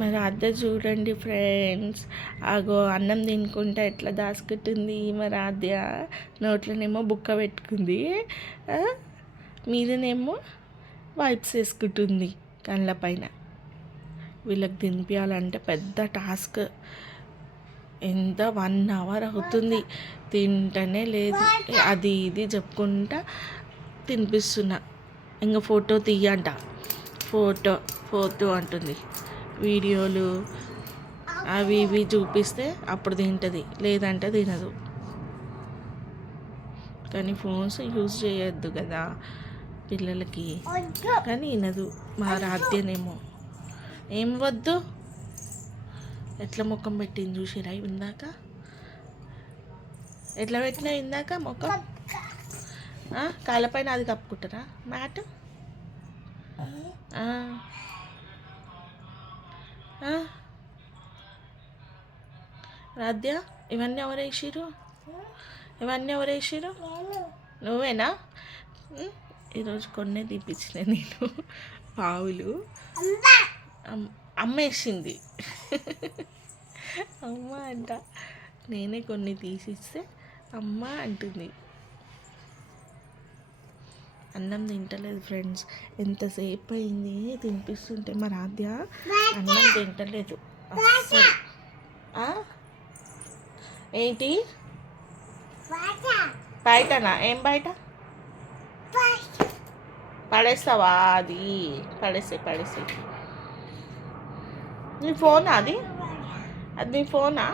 మరి అద్దె చూడండి ఫ్రెండ్స్, ఆగో అన్నం తినుకుంటా ఎట్లా దాచుకుంటుంది. మరి అద్దె నోట్లోనేమో బుక్క పెట్టుకుంది, మీదనేమో వైప్స్ వేసుకుంటుంది కళ్ళ పైన. వీళ్ళకి తినిపించాలంటే పెద్ద టాస్క్. ఎంత 1 అవర్ అవుతుంది, తింటనే లేదు. అది ఇది చెప్పుకుంటా తినిపిస్తున్నా. ఇంకా ఫోటో తీయంట, ఫోటో ఫోటో అంటుంది. వీడియోలు అవి ఇవి చూపిస్తే అప్పుడు తింటుంది, లేదంటే తినదు. కానీ ఫోన్స్ యూజ్ చేయొద్దు కదా పిల్లలకి, కానీ వినదు. మా రాధ్యనేమో ఏం వద్దు, ఎట్లా ముఖం పెట్టింది చూసిరా ఇందాక, ఎట్లా పెట్టినా ఇందాక ముఖం. కాళ్ళపైన అది కప్పుకుంటారా మ్యాట్? రాధ్య, ఇవన్నీ ఎవరు వేసిరు? ఇవన్నీ ఎవరు వేసిరు? నువ్వేనా? ఈరోజు కొన్ని తీపించిన నేను పావులు. అమ్మ వేసింది. అమ్మ అంట, నేనే కొన్ని తీసిస్తే అమ్మ అంటుంది. అన్నం తింటలేదు ఫ్రెండ్స్, ఎంతసేపు అయింది తినిపిస్తుంటే. మా రాధ్య అన్నం తింటలేదు అస్సలు. ఏంటి బయటనా? ఏం బయట? పడేస్తావా? అది పడేసే నీ ఫోనా? అది నీ ఫోనా?